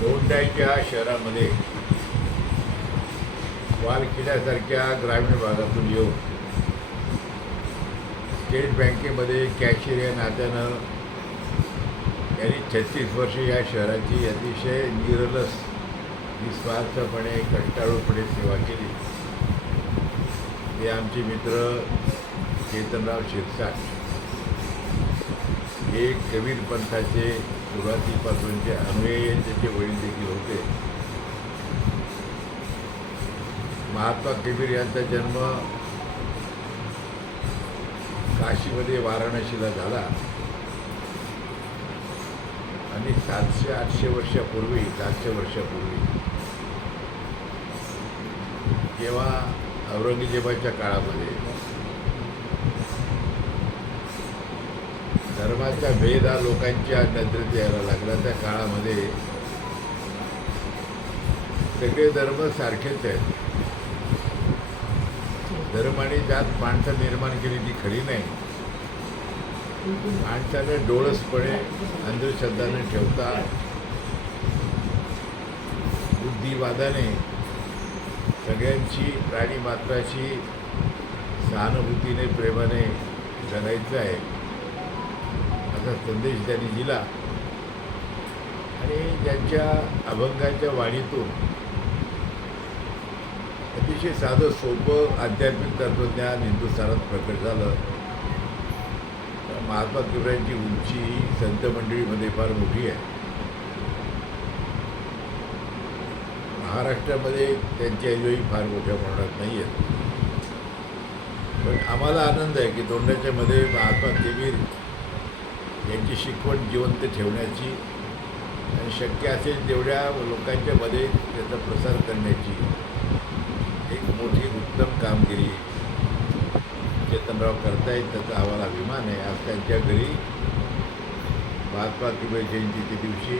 लोंढाईच्या शहरामध्ये वालखिड्यासारख्या ग्रामीण भागातून येऊन स्टेट बँकेमध्ये कॅशियर या नात्यानं यांनी 36 वर्ष या शहराची अतिशय निरलस निस्वार्थपणे कष्टाळूपणे सेवा केली. ते आमचे मित्र चेतनराव शिरसाट हे कबीर पंथाचे सुरुवातीपासूनचे अन्वयी त्याचे वडील देखील होते. महात्मा कबीर यांचा जन्म काशीमध्ये वाराणसीला झाला आणि 700-800 वर्षापूर्वी जेव्हा औरंगजेबाच्या काळामध्ये धर्माचा भेद हा लोकांच्या नजरेत यायला लागला, त्या काळामध्ये सगळे धर्म सारखेच आहेत. धर्म आणि जात माणसं निर्माण केली ती खरी नाही. माणसानं डोळसपणे अंधश्रद्धा न ठेवता बुद्धिवादाने सगळ्यांची प्राणीमात्राशी सहानुभूतीने प्रेमाने जगायचं आहे असा संदेश त्यांनी दिला. आणि ज्यांच्या अभंगाच्या वाणीतून अतिशय साधं सोपं आध्यात्मिक तत्त्वज्ञान हिंदुस्थानात प्रकट झालं. महात्मा कबीरांची उंची ही संत मंडळीमध्ये फार मोठी आहे. महाराष्ट्रामध्ये त्यांची ऐवजी फार मोठ्या प्रमाणात नाही आहेत. पण आम्हाला आनंद आहे की दोंडाच्यामध्ये महात्मा कबीर यांची शिकवण जिवंत ठेवण्याची आणि शक्य असेल तेवढ्या लोकांच्या मध्ये त्याचा प्रसार करण्याची एक मोठी उत्तम कामगिरी चेतनराव करतायत. त्याचा आम्हाला अभिमान आहे. आज त्यांच्या घरी महात्मा कबीर जयंतीच्या दिवशी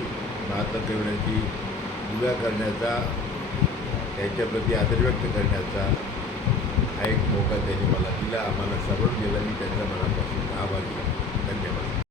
महात्मा कबीरांची पूजा करण्याचा, त्यांच्याप्रती आदर व्यक्त करण्याचा हा एक मौका त्यांनी मला दिला, आम्हाला सर्व दिला. मी त्यांचा मनापासून आभारी आहे. धन्यवाद.